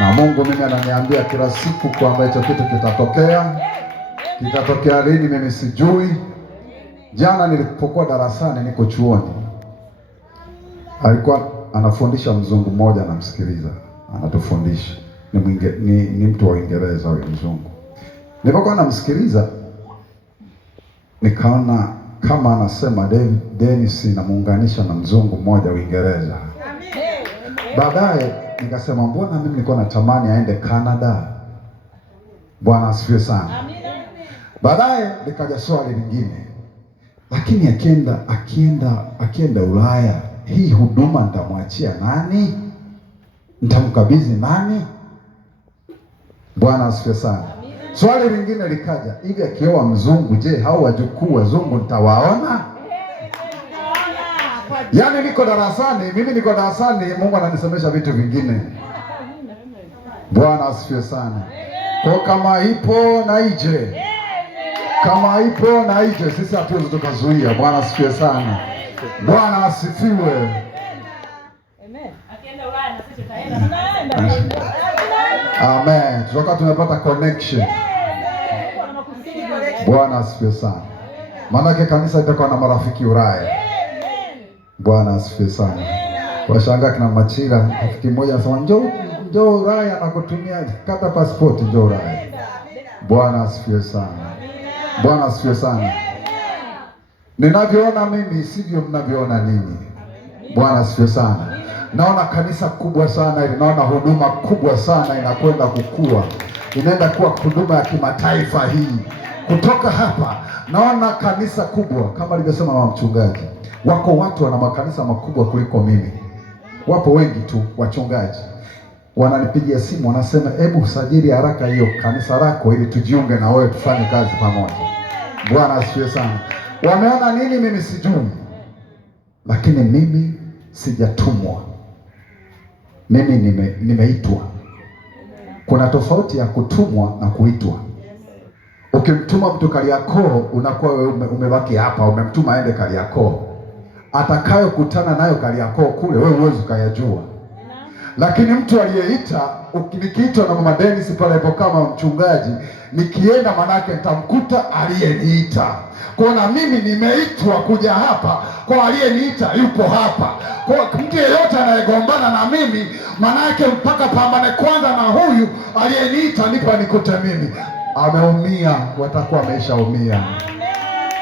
na Mungu mimi ananiambia kila siku kwamba hicho kitu kitatokea. Kitatokea lini mimi sijui. Jana nilipokuwa darasani, niko chuoni, alikuwa anafundisha mzungu mmoja, namsikiliza anatufundisha. Ni mtu wa Uingereza huyo mzungu. Nilipokuwa namsikiliza nikaona kama anasema Dennis namuunganisha na mzungu mmoja Uingereza. Baadaye nikasema mbona mimi nilikuwa natamani aende Canada. Bwana asifiwe sana. Baadaye nikaja swali lingine, lakini akienda Ulaya, hii huduma nitamwachia nani? Nitamkabidhi nani? Bwana asifiwe sana. Swali lingine likaja, hivi akioa mzungu, je, hao wajukuu wazungu nitawaona? Yaani niko darasani, Mungu ananisemesha vitu vingine. Bwana asifiwe sana. Kwa kama ipo na ije. Kama ipo na ije, sisi hatuwezi tukazuia. Bwana asifiwe sana. Bwana asifiwe. Amen. Akienda Ulaya na sisi tutaenda. Amen. Tutakuwa tumepata connection. Bwana asifiwe sana. Maana kanisa litakuwa na marafiki Ulaya. Bwana asifiwe sana. Washangaa kina Machira, rafiki mmoja anasema njoo Ulaya na kutumia kata passport, njoo Ulaya. Bwana asifiwe sana. Bwana asifiwe sana. Ninavyoona mimi sivyo mnavyoona ninyi. Bwana asifiwe sana. Naona kanisa kubwa sana ili, naona huduma kubwa sana inakwenda kukua. Inaenda kuwa huduma ya kimataifa hii. Kutoka hapa naona kanisa kubwa kama alivyosema mama mchungaji. Wako watu wana makanisa makubwa kuliko mimi. Wapo wengi tu wachungaji. Wananipigia simu wanasema hebu usajili haraka hiyo kanisa lako ili tujiunge na wewe tufanye kazi pamoja. Bwana asifiwe sana. Wameona nini mimi sijui. Lakini mimi sijatumwa. Mimi nimeitwa. Kuna tofauti ya kutumwa na kuitwa. Ukimtuma mtu Kariakoo unakuwa umebaki hapa, umemtuma aende Kariakoo. Atakayokutana nayo Kariakoo kule wewe huwezi kuyajua. Lakini mtu aliyeita, nikiitwa na mama Dennis pale hapo kama mchungaji, nikienda manake nitamkuta aliyeniita. Kwa na mimi nimeitwa kuja hapa, kwa aliyeniita yupo hapa. Kwa mtu yeyote anayegombana na mimi, manake mpaka pambane kwanza na huyu aliyeniita ndipo nikute mimi. Ameumia, watakuwa ameshaumia.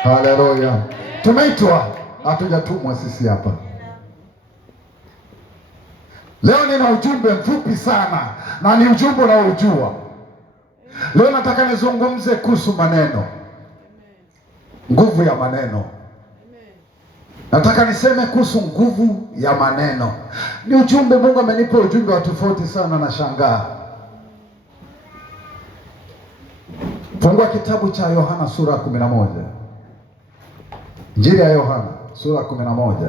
Haleluya. Tumeitwa, hatujatumwa sisi hapa. Leo nina ujumbe mfupi sana na ni ujumbe unaojua. Leo nataka nizungumze kuhusu maneno. Nguvu ya maneno. Nataka niseme kuhusu nguvu ya maneno. Ni ujumbe, Mungu amenipa ujumbe wa tofauti sana na shangaa. Fungua kitabu cha Yohana sura ya 11. Injili ya Yohana sura ya 11.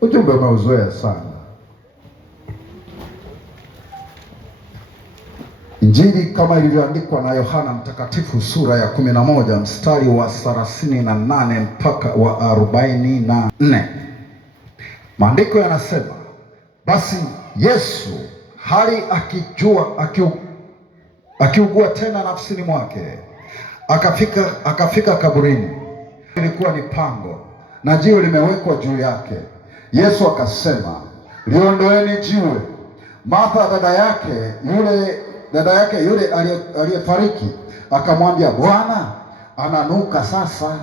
Ujumbe umeuzoea sana. Injili kama ilivyoandikwa na Yohana mtakatifu sura ya 11 mstari wa 38 mpaka wa 44. Maandiko yanasema, basi Yesu hali akiugua tena nafsini mwake, akafika kaburini. Ilikuwa ni pango na jiwe limewekwa juu yake. Yesu akasema, liondoeni jiwe. Martha dada yake yule aliyefariki akamwambia, Bwana, ananuka sasa,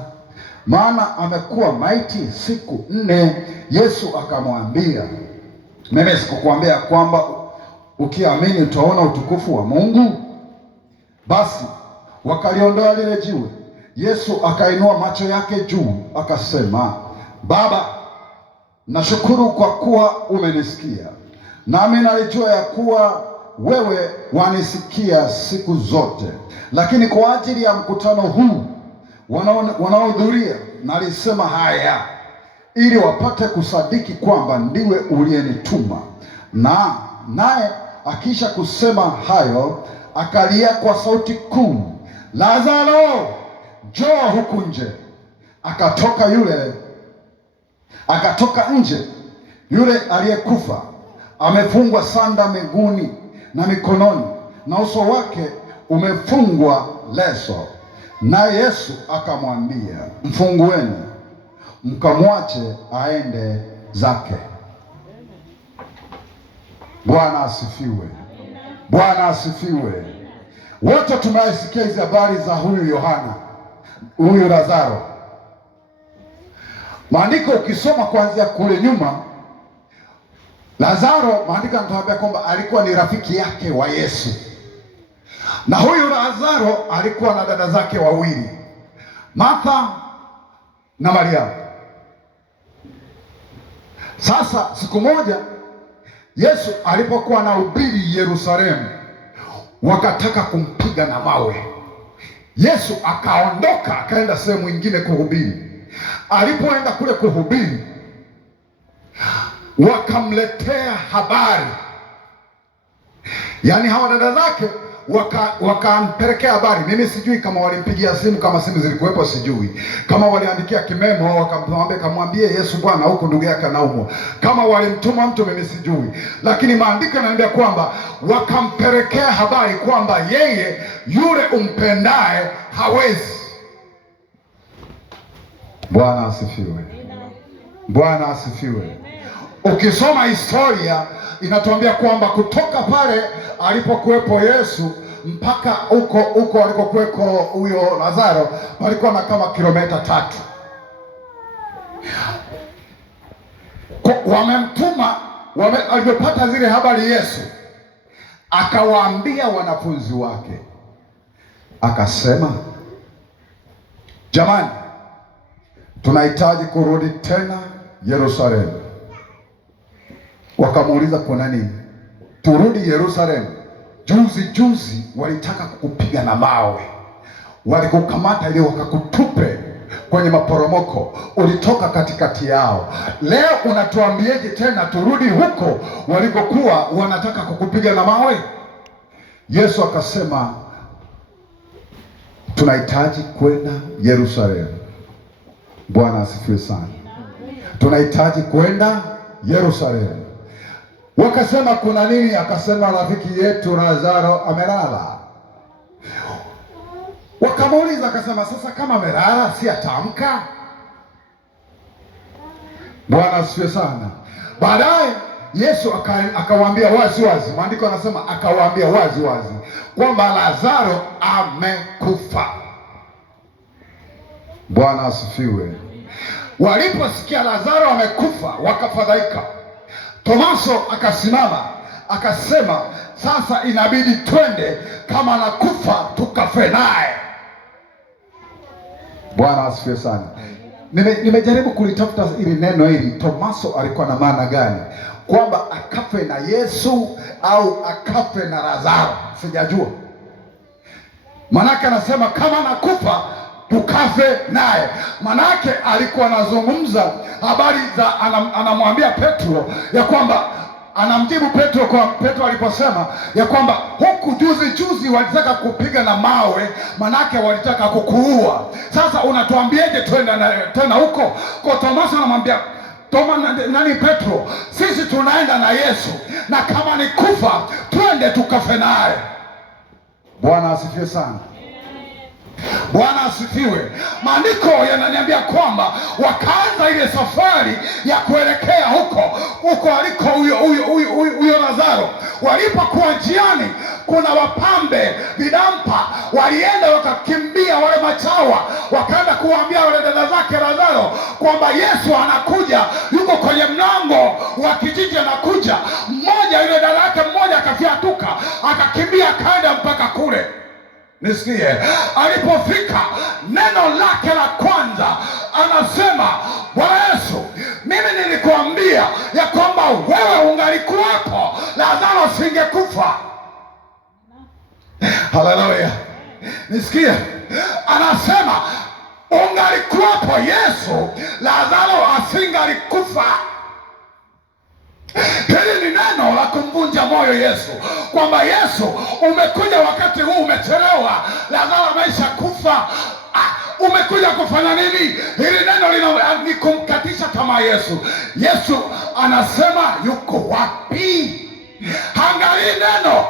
maana amekuwa maiti siku 4. Yesu akamwambia, mimi sikukuambia kwamba ukiamini utaona utukufu wa Mungu? Basi wakaliondoa lile jiwe. Yesu akainua macho yake juu akasema, Baba, nashukuru kwa kuwa umenisikia. Nami nalijua ya kuwa wewe wanisikia siku zote, lakini kwa ajili ya mkutano huu wanaohudhuria nalisema haya, ili wapate kusadiki kwamba ndiwe uliyenituma. Naye akisha kusema hayo, akalia kwa sauti kuu, Lazaro, njoo huku nje. Akatoka nje yule aliyekufa, amefungwa sanda miguuni na mikononi, na uso wake umefungwa leso. Naye Yesu akamwambia, mfungueni, mkamwache aende zake. Bwana asifiwe. Bwana asifiwe. Wote tumesikia hizi habari za huyu Yohana, huyu Lazaro. Maandiko ukisoma kuanzia kule nyuma, Lazaro, maandiko yanatuambia kwamba alikuwa ni rafiki yake wa Yesu, na huyu Lazaro alikuwa na dada zake wawili, Martha na Mariamu. Sasa siku moja Yesu alipokuwa anahubiri Yerusalemu, wakataka kumpiga na mawe. Yesu akaondoka akaenda sehemu nyingine kuhubiri. Alipoenda kule kuhubiri, wakamletea habari, yaani hawa dada zake wakampelekea habari. Mimi sijui kama walimpigia simu, kama simu zilikuwepo sijui, kama waliandikia kimemo kamwambie Yesu, Bwana huko ndugu yake anaumwa, kama walimtuma mtu, mimi sijui, lakini maandiko yanaambia kwamba wakampelekea habari kwamba yeye yule umpendaye hawezi. Bwana asifiwe. Bwana asifiwe. Ukisoma historia inatuambia kwamba kutoka pale alipokuwepo Yesu mpaka huko alikokuweko huyo Lazaro palikuwa na kama kilomita 3. Wamemtuma, alipopata zile habari Yesu akawaambia wanafunzi wake, akasema, jamani, tunahitaji kurudi tena Yerusalemu. Wakamuuliza, kuna nini? Turudi Yerusalemu? Juzi walitaka kukupiga na mawe, walikukamata ili wakakutupe kwenye maporomoko, ulitoka katikati yao. Leo unatuambieje tena turudi huko walikokuwa wanataka kukupiga na mawe? Yesu akasema, tunahitaji kwenda Yerusalemu. Bwana asifiwe sana. Tunahitaji kwenda Yerusalemu. Wakasema, kuna nini? Akasema, rafiki yetu Lazaro amelala. Wakamuuliza, akasema, sasa kama amelala si atamka? Bwana asifiwe sana. Baadaye Yesu akawaambia wazi wazi, maandiko yanasema akawaambia wazi wazi kwamba Lazaro amekufa. Bwana asifiwe. Waliposikia Lazaro amekufa wakafadhaika. Tomaso akasimama akasema, sasa inabidi twende, kama anakufa tukafe naye. Bwana asifiwe sana. Nimejaribu kulitafuta ili neno hili, Tomaso alikuwa na maana gani? Kwamba akafe na Yesu au akafe na Lazaro, sijajua. Manake anasema kama anakufa tukafe naye. Manake alikuwa anazungumza habari za, anamwambia Petro ya kwamba, anamjibu Petro kwa Petro aliposema ya kwamba huku juzi walitaka kupiga na mawe, manake walitaka kukuua. Sasa unatuambieje tena huko? Kwa Tomaso anamwambia Petro, sisi tunaenda na Yesu, na kama ni kufa twende tukafe naye. Bwana asifiwe sana. Bwana asifiwe. Maandiko yananiambia kwamba wakaanza ile safari ya kuelekea huko aliko huyo Lazaro. Walipokuwa njiani, kuna wapambe vidampa walienda wakakimbia wale machawa, wakaenda kuwaambia wale dada zake Lazaro kwamba Yesu anakuja, yuko kwenye mlango wa kijiji anakuja. Yule dada yake mmoja akafyatuka akakimbia akaenda mpaka kule. Nisikie, alipofika neno lake la kwanza anasema, Bwana Yesu, mimi nilikuambia ya kwamba wewe ungalikuwepo Lazaro asingekufa. Haleluya. Nisikie, anasema ungalikuwepo Yesu, Lazaro asingalikufa. Hili ni neno la kumvunja moyo Yesu, kwamba Yesu umekuja wakati huu umechelewa, Lazaro ameisha kufa. Umekuja kufanya nini? Hili neno ni kumkatisha tamaa Yesu. Yesu anasema yuko wapi? Angalia neno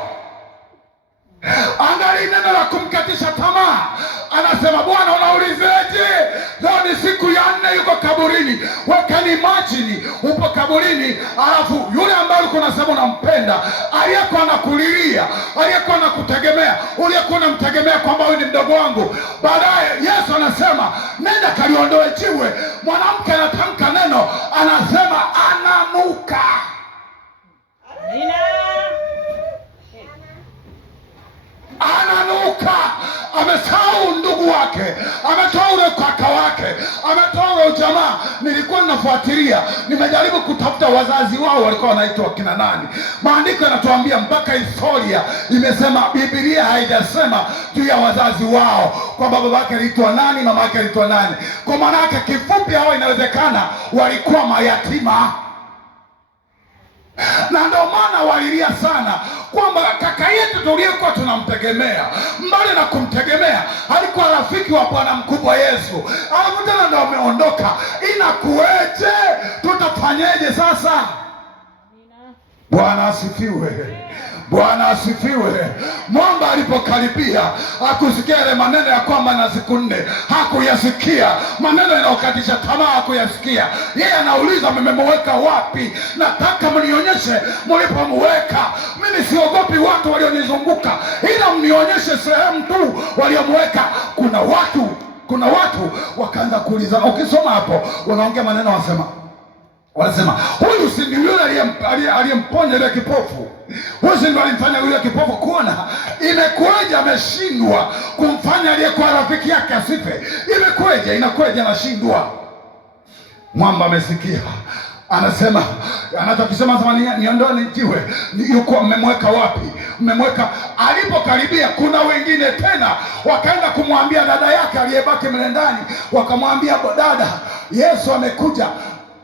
yanamkatisha tamaa. Anasema, Bwana unaulizeje? Leo ni siku ya 4 yuko kaburini. Wekani imagine upo kaburini, alafu yule ambaye ulikuwa unasema unampenda, aliyekuwa anakulilia, aliyekuwa anakutegemea, uliyekuwa unamtegemea kwamba wewe ni mdogo wangu, baadaye Yesu anasema nenda kaliondoe jiwe. Mwanamke anatamka neno, anasema ananuka. Ananuka. Amesahau ndugu wake, ametoa ule kaka wake, ametoa ule ujamaa. Nilikuwa ninafuatilia, nimejaribu kutafuta wazazi wao walikuwa wanaitwa kina nani. Maandiko yanatuambia mpaka historia imesema, Biblia haijasema juu ya wazazi wao kwamba baba yake aliitwa nani, mama yake aliitwa nani. Kwa maana yake kifupi, hawa inawezekana walikuwa mayatima, na ndio maana walilia sana kwamba kaka yetu tuliyekuwa tunamtegemea, mbali na kumtegemea, alikuwa rafiki wa Bwana mkubwa Yesu, alafu tena ndio ameondoka. Inakuweje? Tutafanyeje sasa? Bwana asifiwe. Bwana asifiwe. Mwamba alipokaribia hakusikia ile maneno ya kwamba na siku 4, hakuyasikia. Maneno yanayokatisha tamaa hakuyasikia. Yeye anauliza, mmemweka wapi? Nataka mnionyeshe mlipomweka. Mimi siogopi watu walionizunguka, ila mnionyeshe sehemu tu waliomweka. Kuna watu wakaanza kuuliza. Ukisoma hapo wanaongea maneno, wanasema huyu si ndio yule aliyemponya yule kipofu? Huyu si ndio alimfanya yule kipofu kuona? Imekuwaje ameshindwa kumfanya aliyekuwa rafiki yake asife? Imekuwaje? Inakuwaje anashindwa? Mwamba amesikia, anasema, anachokisema sema, niondoe jiwe. Yuko mmemweka wapi? Mmemweka. Alipokaribia, kuna wengine tena wakaenda kumwambia dada yake aliyebaki mle ndani, wakamwambia, dada, Yesu amekuja.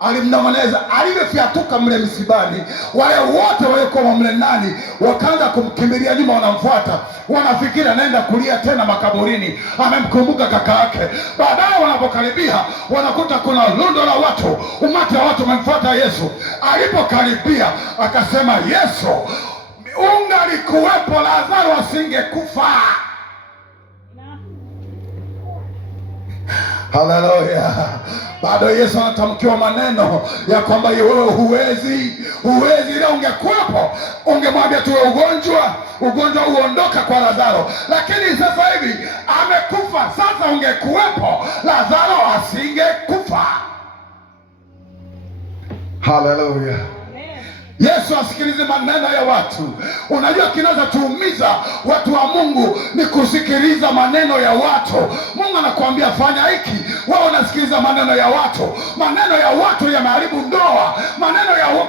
Alimnong'oneza. Alivyofyatuka mle msibani, wale wote waliokuwa mle ndani wakaanza kumkimbilia nyuma, wanamfuata, wanafikiri anaenda kulia tena makaburini, amemkumbuka kaka yake. Baadaye wanapokaribia, wanakuta kuna lundo la watu, umati wa watu wamemfuata Yesu. Alipokaribia akasema, Yesu, ungalikuwepo Lazaro asingekufa. Haleluya. Bado Yesu anatamkiwa maneno ya kwamba wewe huwezi. Ila ungekuwepo, ungemwambia tuwe ugonjwa uondoka kwa Lazaro. Lakini sasa hivi amekufa. Sasa ungekuwepo, Lazaro asingekufa. Haleluya. Yesu asikilize maneno ya watu. Unajua kinachotuumiza watu wa Mungu ni kusikiliza maneno ya watu. Mungu anakuambia fanya hiki, wewe unasikiliza maneno ya watu. Maneno ya watu yameharibu ndoa.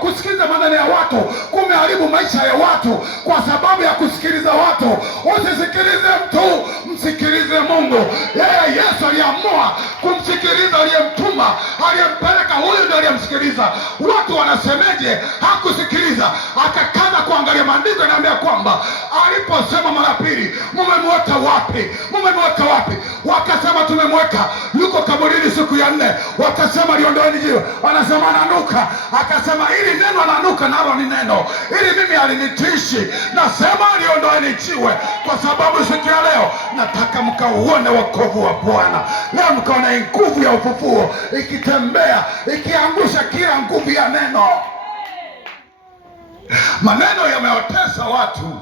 Kusikiliza maneno ya watu kumeharibu maisha ya watu kwa sababu ya kusikiliza watu. Usisikilize mtu, msikilize Mungu. Yeye Yesu aliamua kumsikiliza aliyemtuma, aliyempeleka. Huyu ndiye aliyemsikiliza. Watu wanasemeje? Hakusikiliza, akakaza kuangalia. Maandiko yanaambia kwamba aliposema mara pili, mmemweka wapi? Mmemweka wapi? Wakasema tumemweka, yuko kaburini siku ya 4. Wakasema liondoeni jiwe. Anasema ananuka. Akasema ili neno ananuka nalo ni neno, ili mimi alinitishi. Nasema liondoeni jiwe, kwa sababu siku ya leo nataka mkauone wokovu wa Bwana. Leo mkaone nguvu ya ufufuo ikitembea, ikiangusha kila nguvu ya neno. Maneno yameotesa watu.